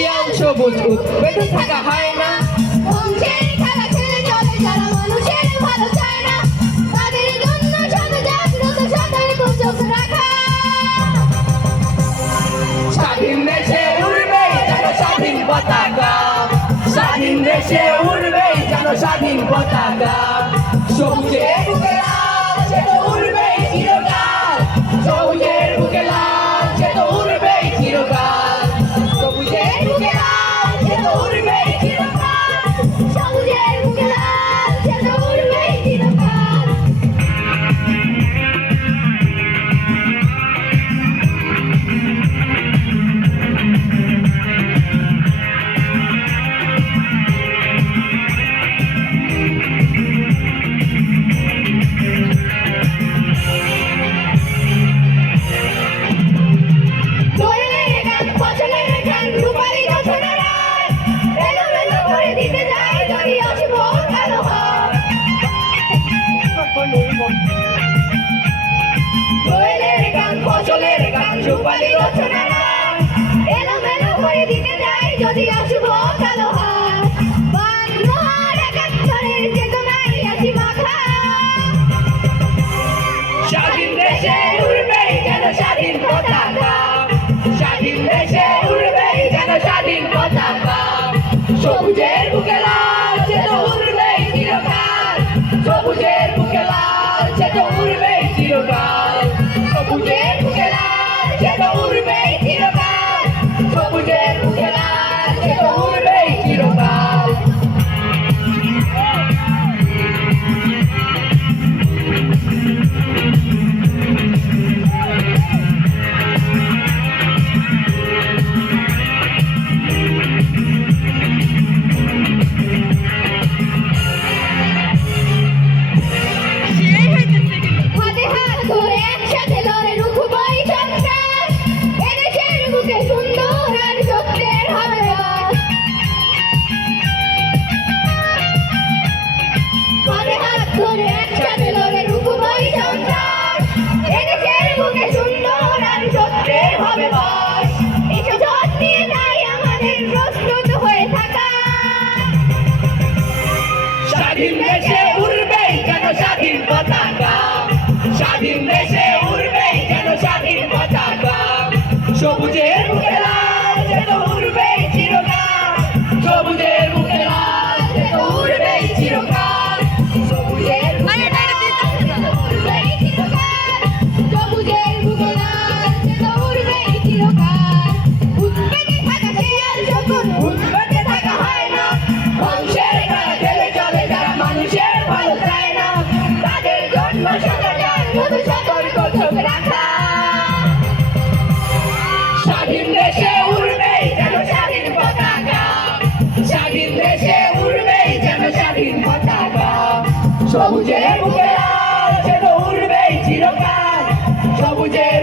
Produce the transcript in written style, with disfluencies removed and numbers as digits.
শিয়াল সবুজ উট বেঁধে থাকা হয় না। ধ্বংসের খেলা খেলে চলে যারা মানুষের ভালো চায় না, তাদের জন্য সদ জাগ্রত সতর্ক চোখ রাখা। স্বাধীন দেশে উড়বেই যেন স্বাধীন পতাকা, স্বাধীন দেশে উড়বেই যেন স্বাধীন পতাকা। সবুজের বুকে লাল সে তো উড়বেই চিরকাল, সবুজের বুকে লাল সে তো উড়বেই চিরকাল, সবুজের বুকে লাল সে তো উড়বেই চিরকাল। সবুজের বুকে লাল সে তো উড়বেই চিরকাল। দোয়েলের গান, ফসলের গান, রূপালী রচনা রায়, এলোমেলো করে দিতে যায় যদি অশুভ কালো হয়। দোয়েলের গান, ফসলের গান, রূপালী রচনা রায়, এলোমেলো করে দিতে যায় যদি অশুভ কালো হয়। বাংলার একাত্তরের চেতনায় আছি মাখা। স্বাধীন দেশে উড়বেই যেন স্বাধীন পতাকা, স্বাধীন দেশে উড়বেই যেন স্বাধীন পতাকা। সবুজের বুকে লাল সে তো উড়বেই চিরকাল, সবুজের বুকে লাল সে তো উড়বেই চিরকাল, সবুজের বুকে লাল সে তো উড়বেই চিরকাল, সবুজের বুকে লাল সে তো উড়বেই চিরকাল। হাতে হাত ধরে একসাথে লড়ে রুখবই সন্ত্রাস, এদেশের বুকে সুন্দর আর সত্যের হবে বাস। হাতে হাত ধরে একসাথে লড়ে রুখবই সন্ত্রাস, এদেশের বুকে সুন্দর আর সত্যের হবে বাস। এসব জট নিয়ে তাই আমাদের প্রস্তুত হয়ে থাকা। স্বাধীন দেশে উড়বেই যেন স্বাধীন পতাকা, স্বাধীন দেশে উড়বেই যেন স্বাধীন পতাকা। সবুজের বুকে লাল সে তো উড়বেই চিরকাল, সবুজের বুকে লাল সে তো উড়বেই চিরকাল, সবুজের বুকে লাল সে তো উড়বেই চিরকাল, সবুজের বুকে লাল সে তো উড়বেই চিরকাল। উঠবেতে থাকা শিয়াল যখন উঠবেতে থাকা হয় না। ধ্বংসের খেলা খেলে চলে যারা মানুষের ভালো চায় না, তাদের জন্য সরকার শুধু সতর্ক চোখ রাখা। স্বাধীন দেশে উড়বেই যেন স্বাধীন পতাকা, স্বাধীন দেশে উড়বেই যেন স্বাধীন পতাকা। সবুজের বুকে লাল সে তো উড়বেই চিরকাল, সবুজের